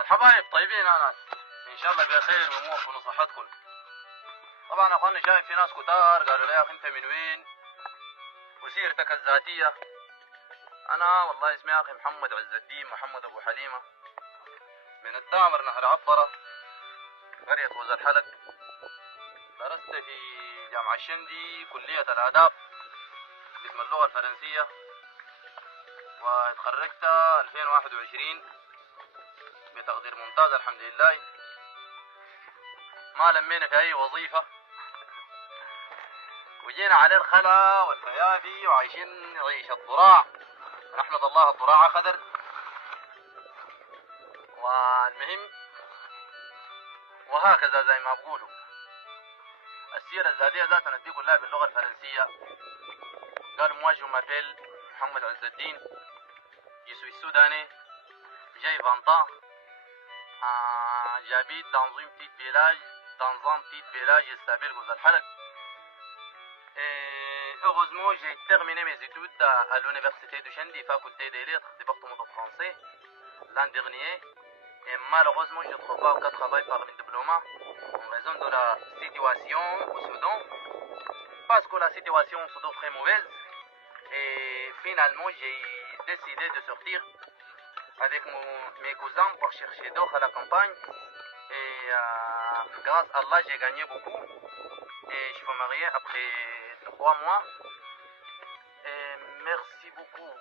الحبايب طيبين يا ناس، ان شاء الله بخير واموركم وصحتكم. طبعا يا اخواني شايف في ناس كتار قالوا لي يا اخي انت من وين وسيرتك الذاتيه. انا والله اسمي يا اخي محمد عز الدين محمد ابو حليمه، من الدامر نهر عبره، قريه وز الحلق. درست في جامعه الشندي كليه الاداب قسم اللغه الفرنسيه، واتخرجت 2021 بتقدير ممتاز الحمد لله. ما لمينا في اي وظيفه، وجينا على الخلا والفيافي وعايشين عيش الضراع. نحمد الله الضراع خضر. والمهم وهكذا زي ما بقولوا السيرة الذاتية ذاتها ندي كلها باللغة الفرنسية. قالوا moi je m'appelle محمد عز الدين، je suis soudanais, j'ai 20 ans, j'habite dans un petit village qui s'appelle Gouz al-Halak. Heureusement, j'ai terminé mes études à l'université de Chendi, faculté des lettres, département de français, l'an dernier. Et malheureusement, je ne trouve pas aucun travail par le diplôme en raison de la situation au Soudan. Parce que la situation au Soudan est très mauvaise. Et finalement, j'ai décidé de sortir avec mes cousins pour chercher d'or à la campagne. Et grâce à Allah, j'ai gagné beaucoup. Et je suis marié après 3 mois. Et merci beaucoup